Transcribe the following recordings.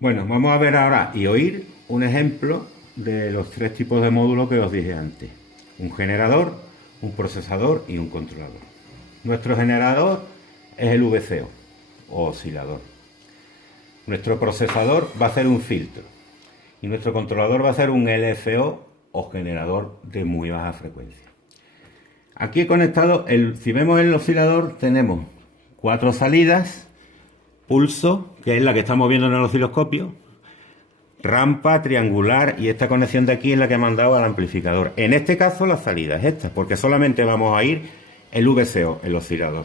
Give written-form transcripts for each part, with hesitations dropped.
Bueno, vamos a ver ahora y oír un ejemplo de los tres tipos de módulos que os dije antes. Un generador, un procesador y un controlador. Nuestro generador es el VCO o oscilador. Nuestro procesador va a ser un filtro y nuestro controlador va a ser un LFO o generador de muy baja frecuencia. Aquí he conectado, si vemos el oscilador, tenemos 4 salidas, pulso, que es la que estamos viendo en el osciloscopio, rampa, triangular, y esta conexión de aquí es la que he mandado al amplificador. En este caso la salida es esta, porque solamente vamos a ir el VCO, el oscilador.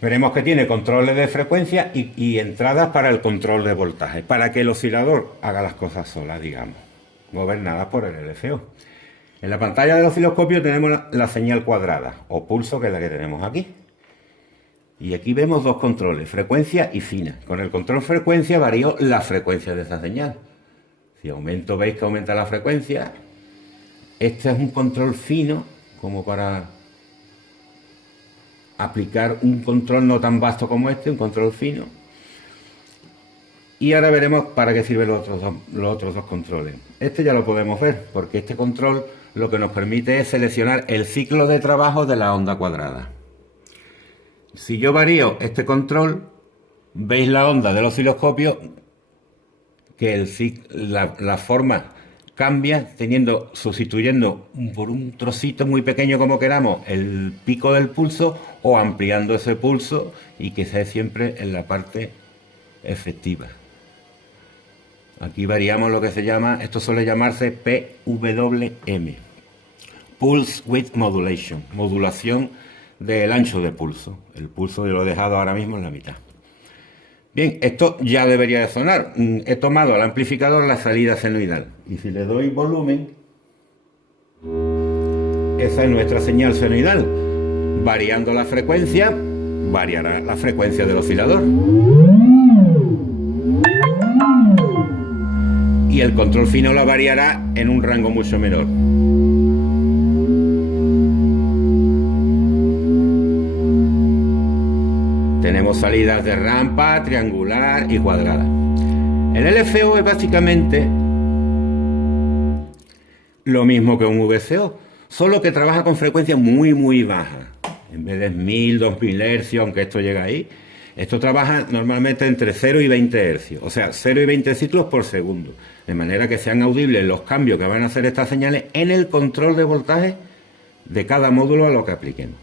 Veremos que tiene controles de frecuencia y entradas para el control de voltaje, para que el oscilador haga las cosas solas, digamos, gobernadas por el LFO. En la pantalla del osciloscopio tenemos la señal cuadrada, o pulso, que es la que tenemos aquí. Y aquí vemos dos controles, frecuencia y fina. Con el control frecuencia varío la frecuencia de esa señal. Si aumento, veis que aumenta la frecuencia. Este es un control fino, como para aplicar un control no tan vasto como este, un control fino. Y ahora veremos para qué sirven los otros dos controles. Este ya lo podemos ver, porque este control lo que nos permite es seleccionar el ciclo de trabajo de la onda cuadrada. Si yo varío este control, veis la onda del osciloscopio que la forma cambia sustituyendo por un trocito muy pequeño como queramos el pico del pulso o ampliando ese pulso y que sea siempre en la parte efectiva. Aquí variamos lo que se llama, esto suele llamarse PWM, Pulse Width Modulation, modulación del ancho de pulso. El pulso yo lo he dejado ahora mismo en la mitad. Bien, esto ya debería de sonar. He tomado al amplificador la salida senoidal y si le doy volumen, esa es nuestra señal senoidal. Variando la frecuencia, variará la frecuencia del oscilador. Y el control fino la variará en un rango mucho menor. Tenemos salidas de rampa, triangular y cuadrada. El LFO es básicamente lo mismo que un VCO, solo que trabaja con frecuencia muy baja. En vez de 1000, 2000 Hz, aunque esto llega ahí, esto trabaja normalmente entre 0 y 20 Hz, o sea, 0 y 20 ciclos por segundo, de manera que sean audibles los cambios que van a hacer estas señales en el control de voltaje de cada módulo a lo que apliquemos.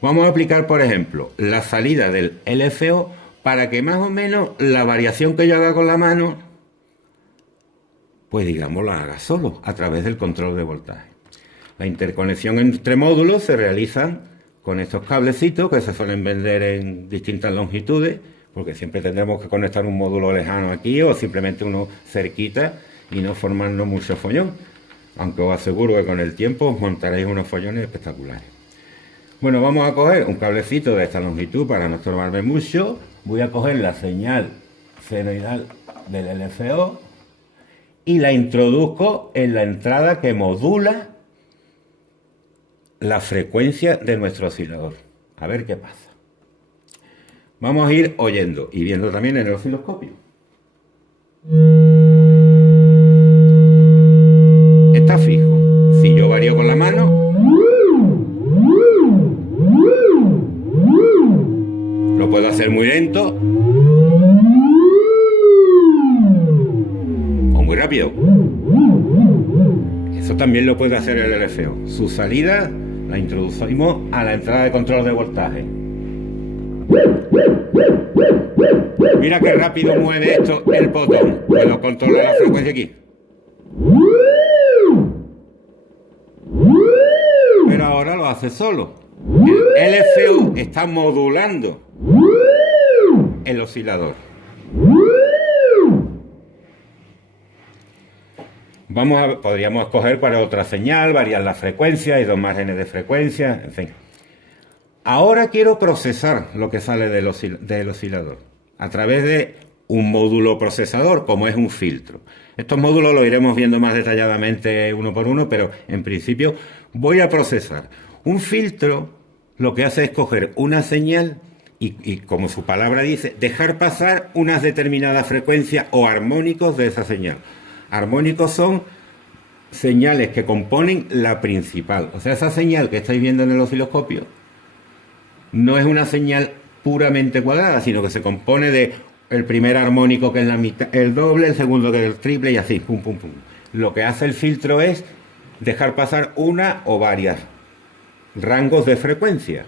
Vamos a aplicar, por ejemplo, la salida del LFO para que más o menos la variación que yo haga con la mano, pues digamos la haga solo, a través del control de voltaje. La interconexión entre módulos se realiza con estos cablecitos que se suelen vender en distintas longitudes, porque siempre tendremos que conectar un módulo lejano aquí o simplemente uno cerquita y no formarnos mucho follón, aunque os aseguro que con el tiempo os montaréis unos follones espectaculares. Bueno, vamos a coger un cablecito de esta longitud para no estorbarme mucho. Voy a coger la señal senoidal del LFO y la introduzco en la entrada que modula la frecuencia de nuestro oscilador. A ver qué pasa. Vamos a ir oyendo y viendo también en el osciloscopio. Está fijo. Si yo varío con la mano, lo puedo hacer muy lento o muy rápido. Eso también lo puede hacer el LFO. Su salida la introducimos a la entrada de control de voltaje. Mira qué rápido mueve esto el botón. Puedo controlar la frecuencia aquí. Pero ahora lo hace solo. El LFO está modulando el oscilador. Podríamos escoger para otra señal, variar la frecuencia, hay dos márgenes de frecuencia, en fin. Ahora quiero procesar lo que sale del oscilador a través de un módulo procesador, como es un filtro. Estos módulos los iremos viendo más detalladamente uno por uno, pero en principio voy a procesar. Un filtro lo que hace es coger una señal y como su palabra dice, dejar pasar unas determinadas frecuencias o armónicos de esa señal. Armónicos son señales que componen la principal. O sea, esa señal que estáis viendo en el osciloscopio no es una señal puramente cuadrada, sino que se compone de el primer armónico, que es la mitad, el doble, el segundo, que es el triple, y así, pum, pum, pum. Lo que hace el filtro es dejar pasar una o varias rangos de frecuencia.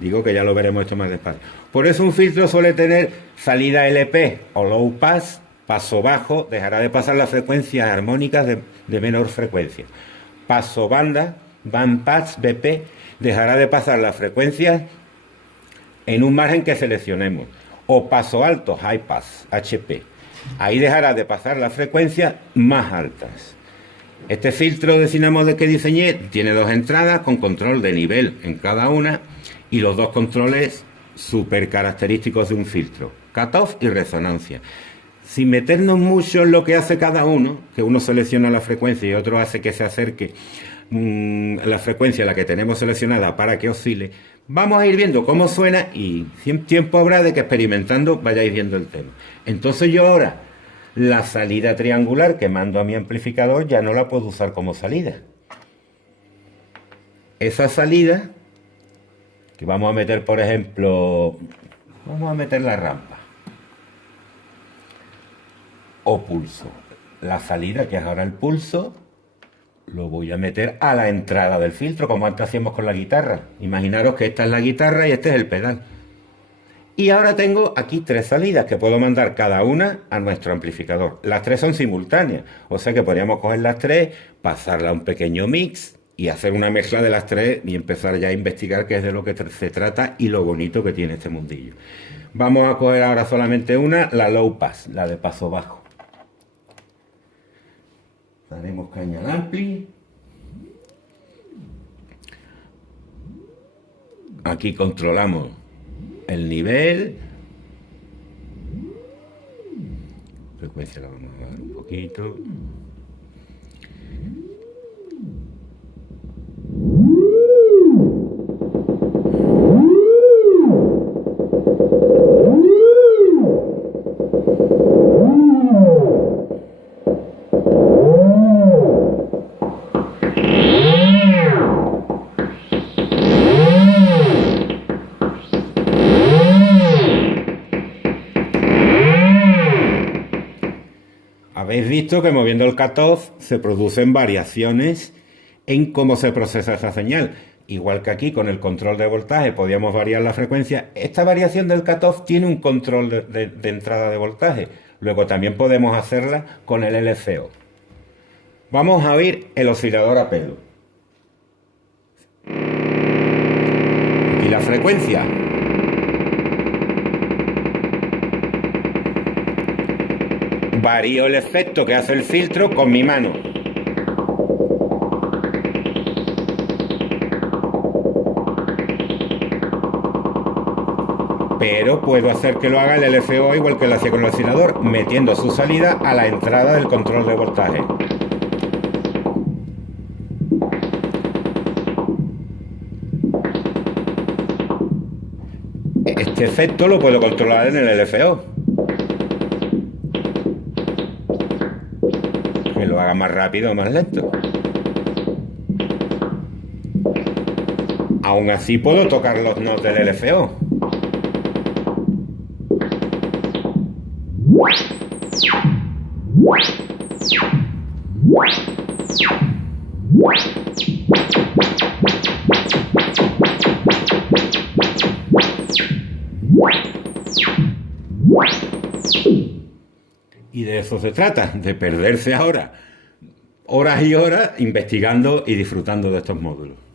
Digo que ya lo veremos esto más despacio. Por eso un filtro suele tener salida LP o low pass, paso bajo, dejará de pasar las frecuencias armónicas de menor frecuencia. Paso banda, band pass, BP, dejará de pasar las frecuencias en un margen que seleccionemos. O paso alto, high pass, HP. Ahí dejará de pasar las frecuencias más altas. Este filtro de Cynamode que diseñé tiene dos entradas con control de nivel en cada una y los dos controles súper característicos de un filtro, cutoff y resonancia. Sin meternos mucho en lo que hace cada uno, que uno selecciona la frecuencia y otro hace que se acerque la frecuencia a la que tenemos seleccionada para que oscile, vamos a ir viendo cómo suena y tiempo habrá de que experimentando vayáis viendo el tema. Entonces yo ahora la salida triangular que mando a mi amplificador ya no la puedo usar como salida. Esa salida que vamos a meter, por ejemplo, vamos a meter la rampa o pulso. La salida, que es ahora el pulso, lo voy a meter a la entrada del filtro, como antes hacíamos con la guitarra. Imaginaros que esta es la guitarra y este es el pedal. Y ahora tengo aquí tres salidas que puedo mandar cada una a nuestro amplificador. Las tres son simultáneas, o sea que podríamos coger las tres, pasarla a un pequeño mix y hacer una mezcla de las tres y empezar ya a investigar qué es de lo que se trata y lo bonito que tiene este mundillo. Vamos a coger ahora solamente una, la low pass, la de paso bajo. Daremos caña al ampli. Aquí controlamos el nivel. Frecuencia la vamos a dar un poquito. Habéis visto que moviendo el cutoff se producen variaciones en cómo se procesa esa señal. Igual que aquí con el control de voltaje podíamos variar la frecuencia. Esta variación del cutoff tiene un control de entrada de voltaje. Luego también podemos hacerla con el LFO. Vamos a oír el oscilador a pelo. Aquí la frecuencia. Varío el efecto que hace el filtro con mi mano. Pero puedo hacer que lo haga el LFO igual que lo hacía con el oscilador, metiendo su salida a la entrada del control de voltaje. Este efecto lo puedo controlar en el LFO. Que lo haga más rápido o más lento. Aún así puedo tocar los notes del LFO. Y de eso se trata, de perderse ahora horas y horas investigando y disfrutando de estos módulos.